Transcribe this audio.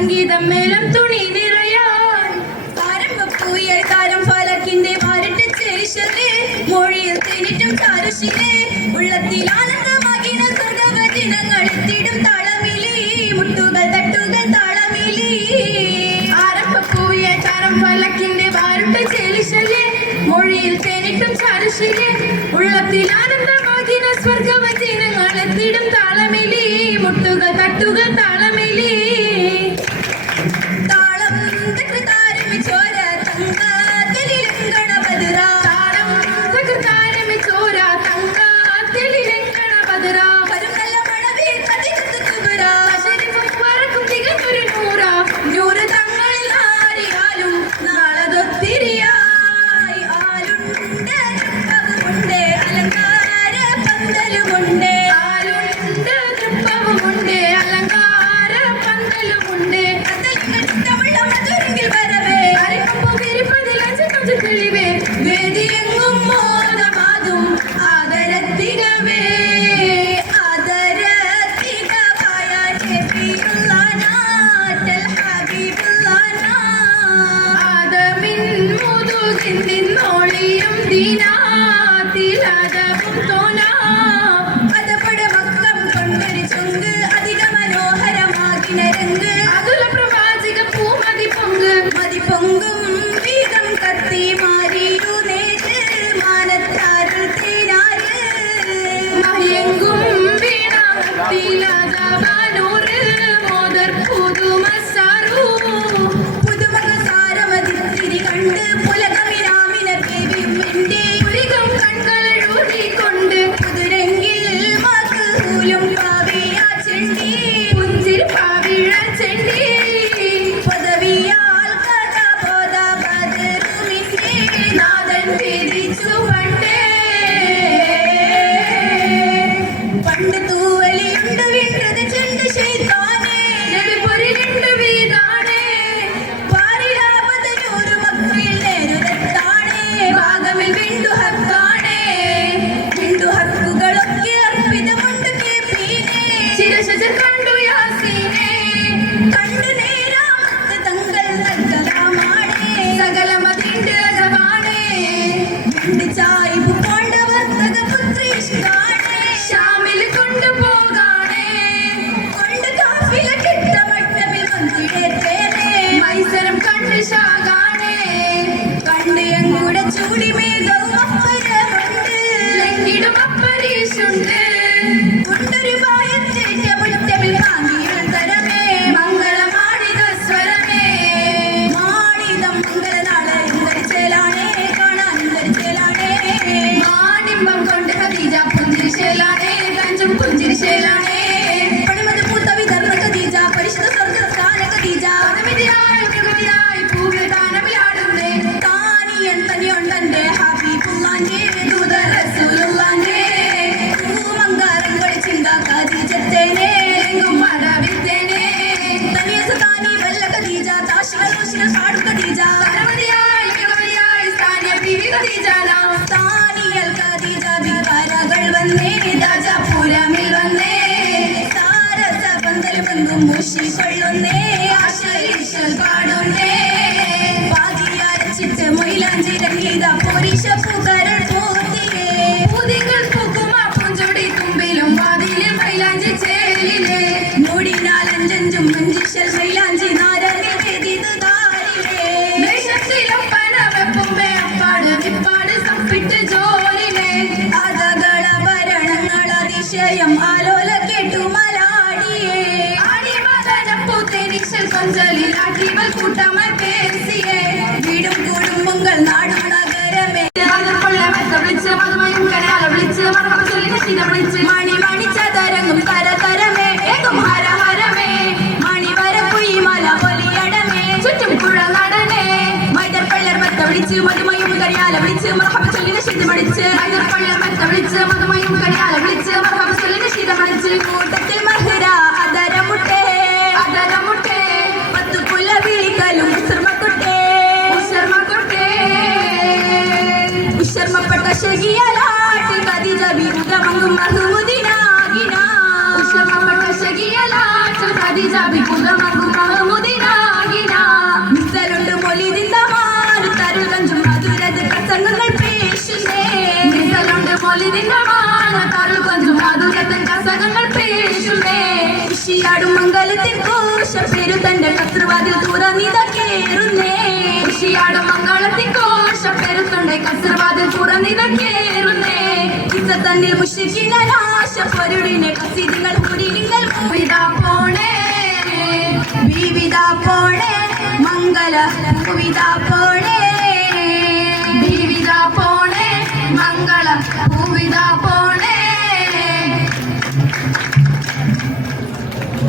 സംഗീതം മേലം തുണി നിറയാൻ താരമ്പൂയൽ താരം ഫലക്കിന്റെ വാരിട്ട് ചേശലേ മൊഴിയിൽ തേനിറ്റും താരശിലേ ഉള്ളത്തിൽ ആനന്ദമാകിന സ്വർഗവചനങ്ങൾ എത്തിടും താളമിലി മുട്ടുകൾ തട്ടുകൾ താളമിലി ആരംഭപ്പൂയൽ താരം ഫലക്കിന്റെ വാരിട്ട് ചേശലേ മൊഴിയിൽ തേനിറ്റും താരശിലേ ഉള്ളത്തിൽ ആനന്ദമാകിന സ്വർഗവചനങ്ങൾ എത്തിടും താളമിലി മുട്ടുകൾ തട്ടുകൾ താളമിലി താളം തകൃതാരം ചോര തങ്കത്തിലിംഗണ ബദറ താളം തകൃതാരം ചോര തങ്കത്തിലിംഗണ ബദറ പരുമല്ല മണവേ കതികത്ത് കുബറ ശരീഫും വറക്കും തികഞ്ഞൊരു നൂറ നൂറ് തങ്ങളിൽ ആരിയാലും നാളതൊത്തിരിയായി ആലുണ്ട് തൃപ്പവുമുണ്ട് അലങ്കാര പന്തലുമുണ്ട് ആലുണ്ട് തൃപ്പവുമുണ്ട് അലങ്കാര പന്തലുമുണ്ട് തമിഴ മധുരങ്കിൽ വരവേ അരക്കമ്പു വിരിപ്പതിൽ അഞ്ചു കിളിവേ വേദിയെങ്ങും മോദമാതും ആദരത്തികവേ ആദരത്തികവായ നബിയുള്ളാനാറ്റൽ ഹബീബുള്ളാനാ ആദമിൻ മുതുകിൻ നിന്നോളിയും ദീനാത്തിലദവും തോനാ അതപട മക്കം കൊണ്ടൊരു ചൊങ്ക് അധിക മനോഹരമാകിന രംഗ് അതുല പ്രവാചക പൂമതി പൊങ്ക് മതി പൊങ്കും വീതം കത്തി മാറിയു നേര് മാനത്താരുൾ തേനാര് മഹിയെങ്കും വീണാത്തിലദവാനൂറ് മോദർ പുതുമസാറു പുതുമകസാരമതിത്തിരി കണ്ട് പുലകമിരാമിന ദേവിന്റെ പുരികം കൺകളൂരിക്കൊണ്ട് പുതുരങ്കിൽ മക്കൂലും പാവിയാ ചെണ്ടി പുഞ്ചിരി പാവിഴ ചെണ്ടി പദവിയാൽ കഥ ബോധ ബദറുമിന്റെ നാദൻ തിരിച്ചു പണ്ട് തൂവലിയുണ്ട് വീണ്ടത് ചെണ്ട് ശൈത്താനേ നെടുപൊരിലുണ്ട് വീതാണേ പാരിലാപതനൂറ് മക്കളിൽ നേരുതെത്താണേ ഭാഗമിൽ വിണ്ടു ഹക്കാണേ വിണ്ടു ഹക്കുകളൊക്കെ അർപ്പിതമുണ്ട് കേപ്പീനേ ശിരശജ കണ്ടു യാസീനേ കണ്ടു നേരാമത്ത് തങ്ങൾ നൽകലാമാണേ സകലമതിണ്ട് രജവാണേ വിണ്ട് ചായ്പു കൊണ്ട വർത്തക പുത്രീഷ്ടാണേ ഷാമിൽ കൊണ്ടുപോകാണേ കൊണ്ട് കാഫില കിട്ടമട്ടമിൽ വന്നിടേറ്റേനേ മൈസരം കണ്ട് ഷാകാണേ കണ്ട് എങ്ങൂടെ ചൂടി മേഘവും അപ്പരമുണ്ട് ലംഘിടും അപ്പരീഷുണ്ട് കുണ്ടൊരു പായത്തേറ്റ മുറ്റമിൽ വാങ്ങിയും തരമേ മംഗളമാണിത സ്വരമേ മാണിതം മംഗളനാള് ഇന്ദ്രചേലാണേ കാണാൻ ഇന്ദ്രചേലാണേ മാണിമ്പം കൊണ്ട് ഖദീജ പുഞ്ചിരിശേലാണേ കഞ്ചും പുഞ്ചിരിശേലാണേ പണിമത് പൂത്ത വിതർന്ന ഖദീജ പരിശുദ്ധ സ്വർഗ്ഗസ്ഥാന ഖദീജ പദവിധിയായി പ്രകൃതിയായി പൂവിൽ താനമിലാടുന്നേ താനിയൻ തനിയൊണ്ടന്റെ ഹബീബുള്ളാന്റെ ദൂതർ റസൂലുള്ളാന്റെ പൂമങ്കാരങ്ങൾ ചിന്ത ഖദീജത്തേനെ എങ്കും മറവിത്തേനെ തനിയസ് താനി വല്ല ഖദീജ താശികൾ മുശികൾ സാടു ഖദീജ പരമതിയായി പ്രകൃതിയായി സ്ഥാനിയ ബീവി ഖദീജ താനിയൽ ഖദീജ വികാരകൾ വന്നേ രാജാപുരമിൽ വന്നേ താരസ പന്തൽ ബന്ധും മൂശിക്കൊള്ളുന്നേ ആശീർഷൽ പാടുന്നേ പാതിയാരച്ചിട്ട് മൊയിലാഞ്ചി രംഗീത പോരീശ പുകരൾ പോത്തിയേ പൂതികൾ പൂക്കും ആ പൂഞ്ചൊടി തുമ്പിലും വാതിലിൽ മൈലാഞ്ചി ചേലിലേ മൂടിനാലഞ്ചഞ്ചും മഞ്ചിഷൽ മൈലാഞ്ചി നാരങ്ങ വേദിതു താരിലേ മേശത്തിലൊപ്പന വെപ്പുമ്പേ അപ്പാട് വിപ്പാട് സപ്പിട്ട് ജോലിലേ അതകള ഭരണങ്ങൾ അതിശയം ആലോല കേട്ടു മലാടിയേ ആടി മദനം പൂത്തേനിശൽ കൊഞ്ചലിൽ ആട്ടിവൽ കൂട്ടമ പേസിയേ വീടും കൂടും മുങ്കൾ നാടും നഗരമേ വിളിച്ച് മധുമയും കനാല വിളിച്ച് മറവ ചൊല്ലി വിളിച്ച് മണി മണിച്ചതരങ്ങും തരതരമേ ഏകും ഹരഹരമേ മണിവരപ്പുയി മല പൊലിയടമേ ചുറ്റും പുഴ നടനേ മൈദർ പള്ളർ മത്ത വിളിച്ച് മധുമയും കനാല വിളിച്ച് മറവ ചൊല്ലി വിളിച്ച് മൈദർ പള്ളർ മത്ത വിളിച്ച് മധുമയും കനാല വിളിച്ച് മറവ ചൊല്ലി വിളിച്ച് കൂട്ടത്തിൽ മഹുര അതരമുട്ടേ അതരമുട്ടേ പത്തു പുല വിളിക്കലും ഉസർമക്കുട്ടേ ഉസർമക്കുട്ടേ ഉഷർമപ്പെട്ട ശകിയലാട്ട് ഖദീജ ബീവിയുടെ മങ്ങും മഹ്മുദിനാകിന ഉഷർമപ്പെട്ട ശകിയലാട്ട് ഖദീജ ബീവിയുടെ മങ്ങും മഹ്മുദിന കസിതിന്റെ കൊഞ്ചും മാധുരത്തൻ കസകങ്ങൾ പേശുമേ കൃഷിയാടും മംഗലത്തിൻ കോശം പേരു തന്റെ കസർവാതിൽ തുറന്നിത കേറുന്നേ കൃഷിയാടും മംഗളത്തിൻ കോശം പേരു തന്റെ കസർവാതിൽ തുറന്നിത കേറുന്നേ ഇത്ത തന്നിൽ മുഷിക്കിന നാശ പൊരുടിനെ കസിതികൾ പുരിങ്ങൾ വിവിധ പോണേ മംഗല വിവിധ പോ